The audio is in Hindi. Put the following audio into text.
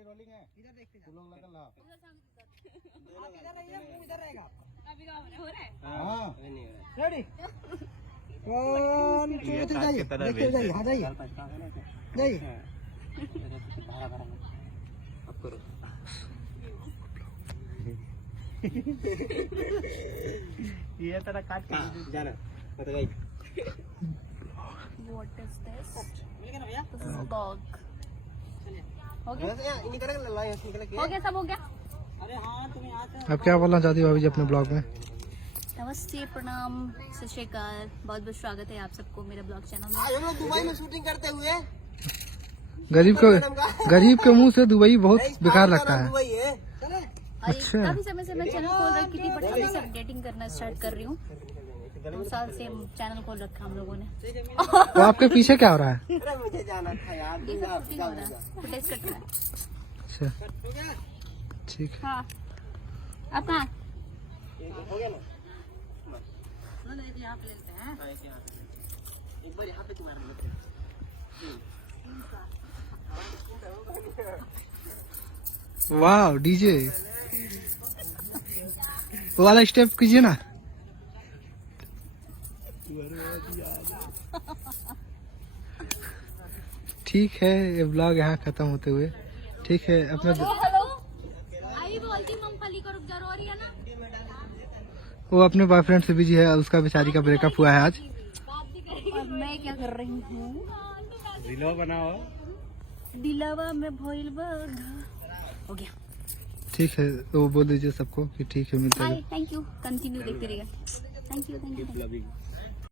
रोलिंग है, इधर देखते जा, लोग लगा ला, आप इधर रहिए, मुंह इधर रहेगा, अभी का हो रहा है, हाँ, रेडी, 1 2 3 जाइए, देखते जाइए, हाँ जाइए, जाइए, अब करो, ये तेरा काट के जाना, बता गई, What is this? This is a dog. हो गया? हो गया, सब हो गया। अरे हाँ तुम्हें यहाँ से आप क्या बोलना चाहती हो भाभी जी अपने ब्लॉग में? नमस्ते, प्रणाम, सत श्री अकाल, बहुत बहुत स्वागत है आप सबको मेरे ब्लॉग चैनल में। हम लोग दुबई में शूटिंग करते हुए गरीब के मुंह से दुबई बहुत बेकार लगता है। दुबई है, अच्छा। काफी समय से मैं चैनल खोल रखी थी, बट अभी से अपडेटिंग करना स्टार्ट कर रही हूँ। 2 साल से चैनल खोल रखा हम लोगों ने। तो आपके पीछे क्या हो रहा है? अरे मुझे जाना था यार, देखो शूटिंग हो रहा है, फुटेज कट रहा है। अच्छा ठीक है। हाँ, आप कहाँ? हो गया ना, यहाँ पे लेते हैं, एक बार यहाँ पे तुम्हारे लेते हैं, वाह डीजे वाला स्टेप कीजिए ना। ठीक है, ये ब्लॉग यहाँ खत्म होते हुए, ठीक है अपने आई बोलती मूंगफली को रुक जा, रो रही है ना। वो अपने बॉयफ्रेंड से बिजी है, उसका बेचारी का ब्रेकअप हुआ है आज। और मैं क्या कर रही हूँ? दिलो बनाओ, दिलावा में भइल बा हो गया। ठीक है तो बोल दीजिए सबको कि ठीक है मिलते हैं। बाय, थैंक यू, कंटिन्यू देखते रहिएगा। Thank you.